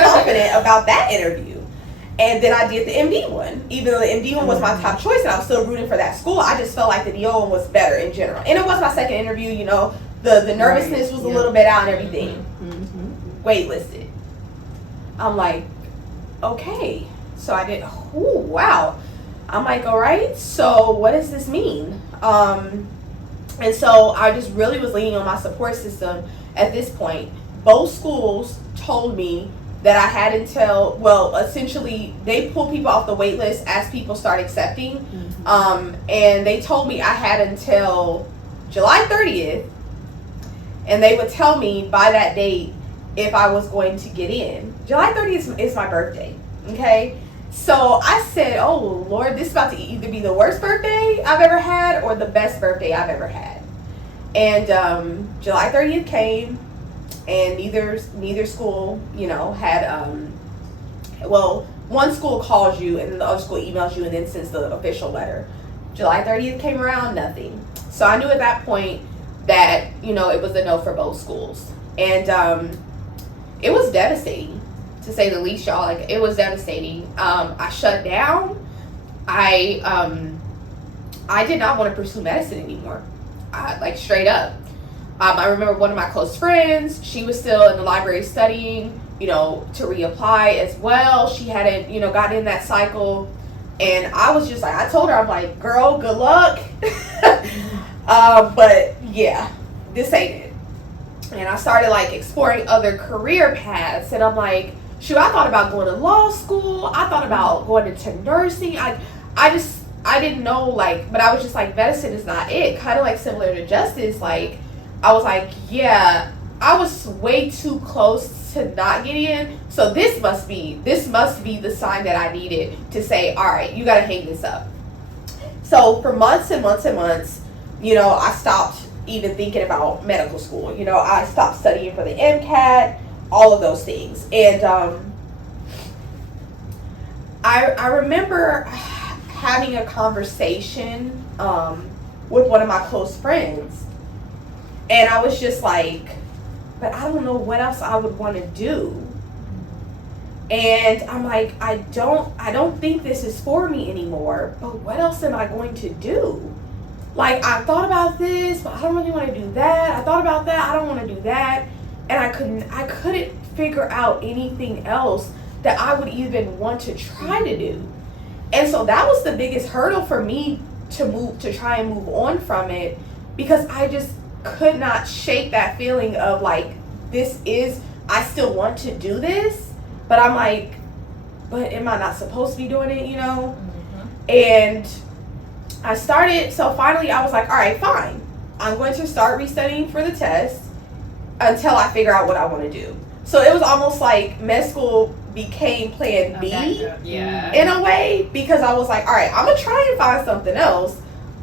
confident about that interview. And then I did the MD one. Even though the MD one was my top choice and I was still rooting for that school, I just felt like the DO one was better in general. And it was my second interview, you know, the nervousness was a little bit out and everything. Waitlisted. I'm like, okay. So I did, oh, wow. I'm like, all right, so what does this mean? And so I just really was leaning on my support system at this point. Both schools told me that I had until, well, essentially they pull people off the wait list as people start accepting. And they told me I had until July 30th, and they would tell me by that date if I was going to get in. July 30th is my birthday, okay? So I said, oh Lord, this is about to either be the worst birthday I've ever had or the best birthday I've ever had. And July 30th came, and neither school, you know, had, well, one school calls you and then the other school emails you and then sends the official letter. July 30th came around, nothing. So I knew at that point that, you know, it was a no for both schools. And it was devastating, to say the least, y'all. Like, it was devastating. I shut down. I did not want to pursue medicine anymore. Like, straight up. I remember one of my close friends, she was still in the library studying, you know, to reapply as well. She hadn't, you know, gotten in that cycle. And I was just like, I told her, I'm like, girl, good luck. But yeah, this ain't it. And I started like exploring other career paths. And I'm like, shoot, I thought about going to law school. I thought about going into nursing. I didn't know, like, but I was just like, medicine is not it. Kind of like similar to justice. Like, I was like, yeah, I was way too close to not get in. So this must be the sign that I needed to say, all right, you got to hang this up. So for months and months and months, you know, I stopped even thinking about medical school. You know, I stopped studying for the MCAT, all of those things. And I remember having a conversation with one of my close friends. And I was just like, but I don't know what else I would want to do. And I'm like, I don't think this is for me anymore, but what else am I going to do? Like, I thought about this, but I don't really want to do that. I thought about that, I don't want to do that. And I couldn't figure out anything else that I would even want to try to do. And so that was the biggest hurdle for me to try and move on from it, because I just could not shake that feeling of like, I still want to do this, but I'm like, but am I not supposed to be doing it, you know? And so finally I was like, all right, fine. I'm going to start restudying for the test until I figure out what I want to do. So it was almost like med school became plan B in a way, because I was like, all right, I'm going to try and find something else,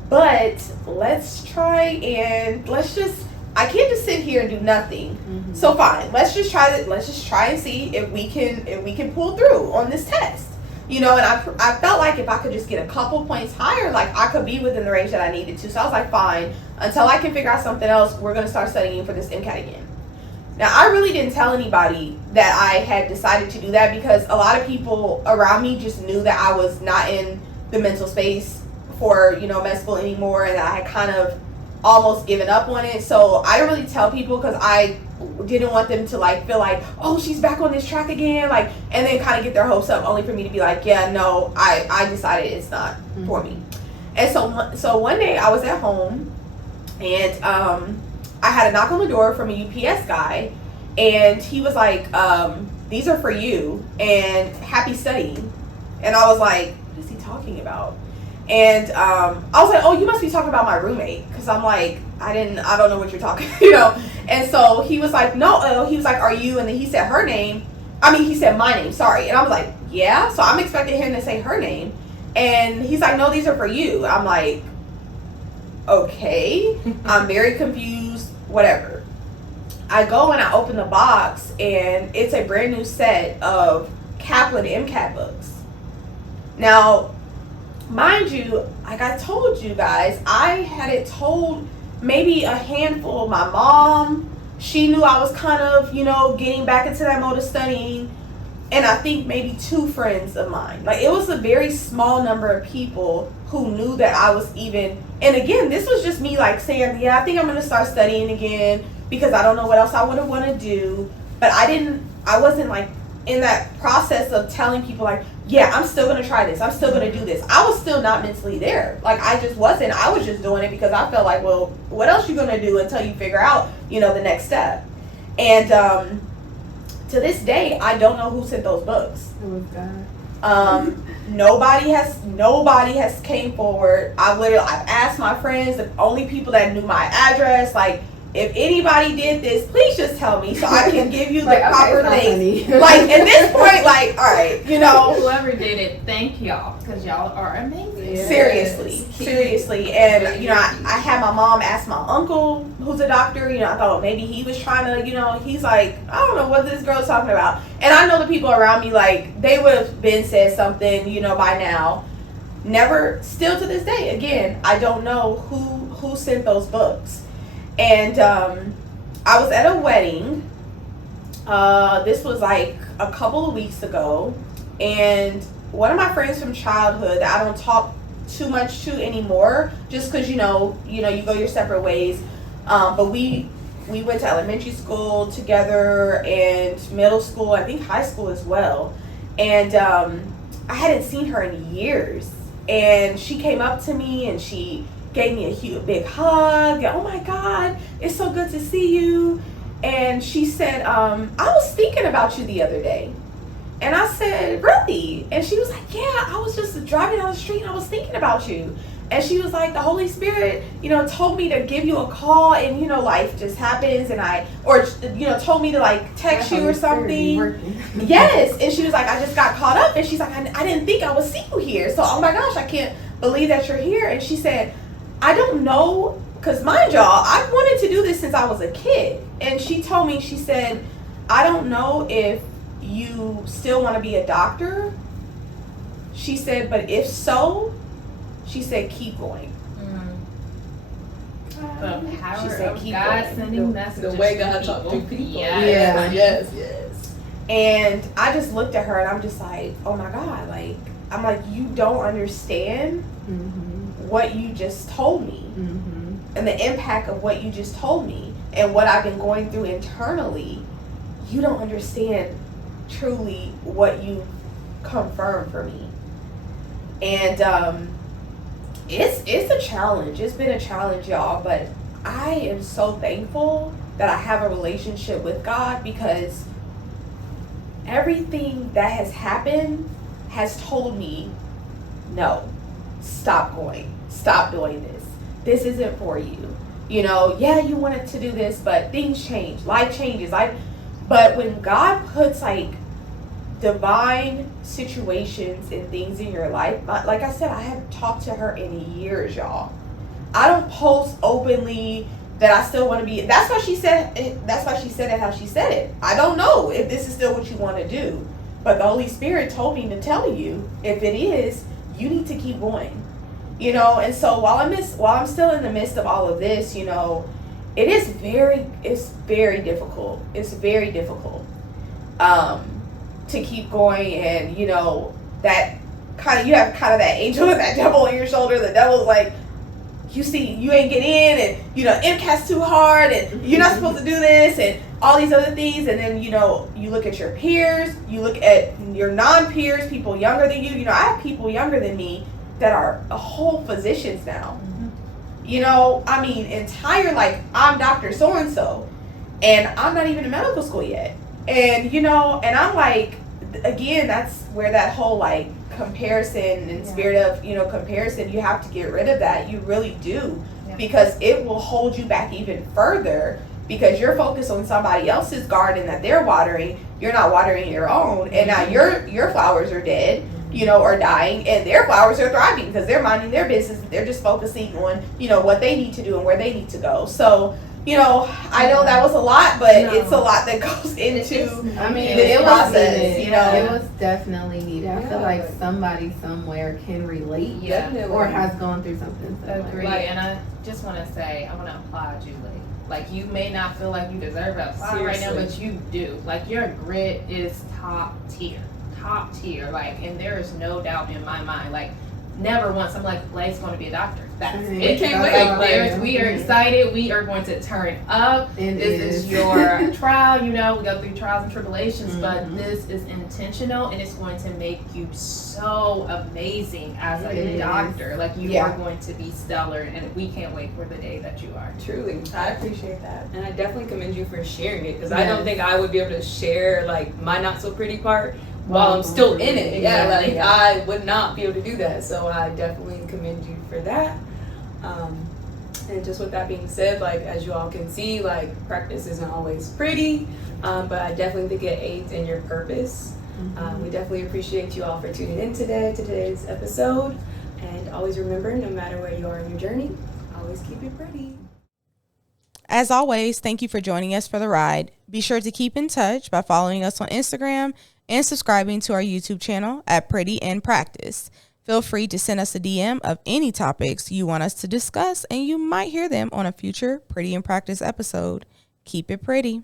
but I can't just sit here and do nothing. So fine, let's just try and see if we can pull through on this test. You know, and I felt like if I could just get a couple points higher, like I could be within the range that I needed to. So I was like, fine, until I can figure out something else, we're going to start studying for this MCAT again. Now, I really didn't tell anybody that I had decided to do that, because a lot of people around me just knew that I was not in the mental space for, you know, med school anymore, and that I had kind of almost given up on it. So I didn't really tell people, because I didn't want them to like feel like, oh, she's back on this track again, like, and then kind of get their hopes up, only for me to be like, yeah, no, I decided it's not for me. And so one day I was at home, and I had a knock on the door from a UPS guy, and he was like, these are for you, and happy studying. And I was like, what is he talking about? And I was like, oh, you must be talking about my roommate, because I'm like, I don't know what you're talking, you know. And so he was like, no, he was like, are you? And then he said her name. He said my name, sorry. And I was like, yeah. So I'm expecting him to say her name. And he's like, no, these are for you. I'm like, okay. I'm very confused, whatever. I go and I open the box, and it's a brand new set of Kaplan MCAT books. Now, mind you, like I told you guys, I had it told maybe a handful. My mom, she knew I was kind of, you know, getting back into that mode of studying. and I think maybe 2 friends of mine. Like, it was a very small number of people who knew that I was even, and again, this was just me like saying, yeah, I think I'm going to start studying again because I don't know what else I would have want to do. But I wasn't like in that process of telling people like, yeah, I'm still going to try this. I'm still going to do this. I was still not mentally there. Like, I just wasn't. I was just doing it because I felt like, well, what else you going to do until you figure out, the next step. And to this day, I don't know who sent those books. It was God. Nobody has came forward. I've asked my friends, the only people that knew my address, like, if anybody did this, please just tell me so I can give you the proper thing. Like, at this point, like, all right, Whoever did it, thank y'all, because y'all are amazing. Yes. Seriously. And, I had my mom ask my uncle, who's a doctor, I thought maybe he was trying to, he's like, I don't know what this girl's talking about. And I know the people around me, like, they would have been said something, by now. Never, still to this day, again, I don't know who sent those books. And I was at a wedding. This was like a couple of weeks ago, and one of my friends from childhood that I don't talk too much to anymore, just because you go your separate ways. But we went to elementary school together and middle school, I think high school as well. And I hadn't seen her in years, and she came up to me and she gave me a big hug. Oh my God, it's so good to see you. And she said, I was thinking about you the other day. And I said, really? And she was like, yeah, I was just driving down the street and I was thinking about you. And she was like, the Holy Spirit, told me to give you a call, and, life just happens, and told me to like text you or something. Yes. And she was like, I just got caught up. And she's like, I didn't think I would see you here. So, oh my gosh, I can't believe that you're here. And she said, I don't know, because mind y'all, I've wanted to do this since I was a kid. And she told me, she said, I don't know if you still want to be a doctor. She said, but if so, she said, keep going. The power She said, of keep God going. sending messages. The way God talks to people. Yes. Yes. And I just looked at her and I'm just like, oh my God, like, I'm like, you don't understand what you just told me, and the impact of what you just told me, and what I've been going through internally. You don't understand truly what you confirmed for me. And it's a challenge. It's been a challenge, y'all, but I am so thankful that I have a relationship with God, because everything that has happened has told me, no, stop doing this. This isn't for you. Yeah, you wanted to do this, but things change. Life changes. But when God puts like divine situations and things in your life, like I said, I haven't talked to her in years, y'all. I don't post openly that I still want to be. That's why she said it how she said it. I don't know if this is still what you want to do, but the Holy Spirit told me to tell you, if it is, you need to keep going. And so while I'm still in the midst of all of this, it's very difficult. It's very difficult to keep going, and that kind of, you have kind of that angel and that devil on your shoulder. The devil's like, you see, you ain't get in, and MCAT's too hard, and you're not supposed to do this, and all these other things. And then you look at your peers, you look at your non-peers, people younger than you. I have people younger than me that are whole physicians now. Entire, like, I'm Dr. So-and-so, and I'm not even in medical school yet. And, and I'm like, again, that's where that whole, like, comparison and spirit of, comparison, you have to get rid of that. You really do. Yeah. Because it will hold you back even further, because you're focused on somebody else's garden that they're watering. You're not watering your own. And now your flowers are dead, or dying, and their flowers are thriving because they're minding their business. They're just focusing on, what they need to do and where they need to go. So, I know that was a lot, but it's a lot that goes into the process. It was definitely needed. I feel like somebody somewhere can relate, or has gone through something. Agree. And I just want to say, I want to applaud Julie. Like, you may not feel like you deserve a spot right now, but you do. Like, your grit is top tier. Like, and there is no doubt in my mind. Like, never once I'm like, Lay's going to be a doctor. That's it. Can't wait. Like, we are excited. We are going to turn up. This is your trial. You know, we go through trials and tribulations, but this is intentional, and it's going to make you so amazing as a doctor. Like, you are going to be stellar, and we can't wait for the day that you are. Truly. I appreciate that. And I definitely commend you for sharing it, because I don't think I would be able to share like my not so pretty part while I'm still in it. Yeah, like I would not be able to do that. So I definitely commend you for that. And just with that being said, like, as you all can see, like, practice isn't always pretty, but I definitely think it aids in your purpose. We definitely appreciate you all for tuning in today's episode. And always remember, no matter where you are in your journey, always keep it pretty. As always, thank you for joining us for the ride. Be sure to keep in touch by following us on Instagram and subscribing to our YouTube channel at Pretty in Practice. Feel free to send us a DM of any topics you want us to discuss, and you might hear them on a future Pretty in Practice episode. Keep it pretty.